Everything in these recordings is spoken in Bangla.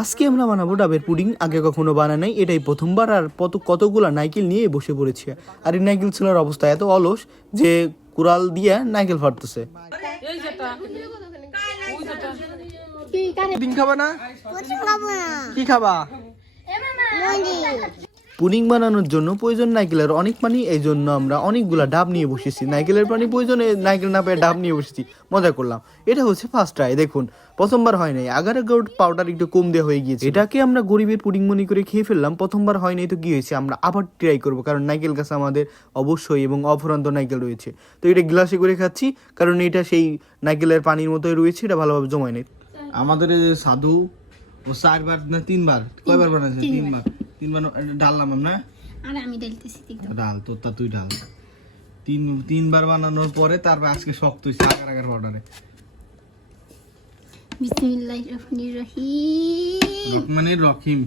আজকে আমরা বানাবো ডাবের পুডিং। আগে কখনো বানাই নাই, এটাই প্রথমবার। আর কতগুলা নারকেল নিয়ে বসে পড়েছে। আর এই নারকেল ছেলের অবস্থা এত অলস যে কুড়াল দিয়ে নারকেল ফাটতেছে। পুডিং খাবা না? কি খাবা? পুডিং বানানোর জন্য প্রয়োজন নারকেলের অনেক পানি, এই জন্য আমরা অনেকগুলা ডাব নিয়ে বসেছি। নারকেলের পানি প্রয়োজনে নারকেল না পেয়ে ডাব নিয়ে বসেছি, মজা করলাম। এটা হচ্ছে ফার্স্ট ট্রাই। দেখুন, প্রথমবার হয় নাই, আগার পাউডার একটু কম দেওয়া হয়ে গিয়েছে। এটাকে আমরা গরিবের পুডিং মনে করে খেয়ে ফেললাম। প্রথমবার হয় নাই তো কি হয়েছে, আমরা আবার ট্রাই করবো, কারণ নারকেল গাছ আমাদের অবশ্যই এবং অফুরন্ত নারকেল রয়েছে। তো এটা গ্লাসে করে খাচ্ছি, কারণ এটা সেই নারকেলের পানির মতোই রয়েছে, এটা ভালোভাবে জমায় নেই। আমাদের সাধু ও 4বার না 3বার, কয়বার বানাইছে? 3বার ডাললাম না। আরে আমি ডালতেছি ডাল তোরটা তুই ডাল। 3বার বানানোর পরে তারপর আজকে শক্ত হইছে আগার পাউডারে। বিসমিল্লাহির রহমানির রহিম। রহমানির রহিম।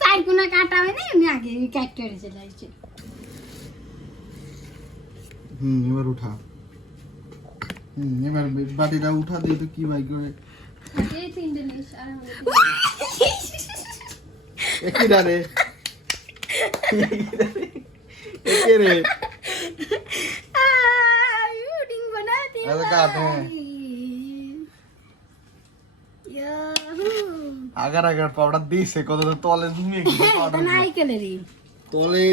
সাইড কোনা কাটাবে না, আমি আগে কাটতে চলে আসছি। এবার উঠা। এবার বাটিটা উঠা দিয়ে তো কি ভাই করে। এই তিনটে নিস আর একই ডারে। একে রে। পুডিং বানাতে আরে কাট আগার পাউডার দিয়েছে কত তলে তুমি নাইকেলেরই তলে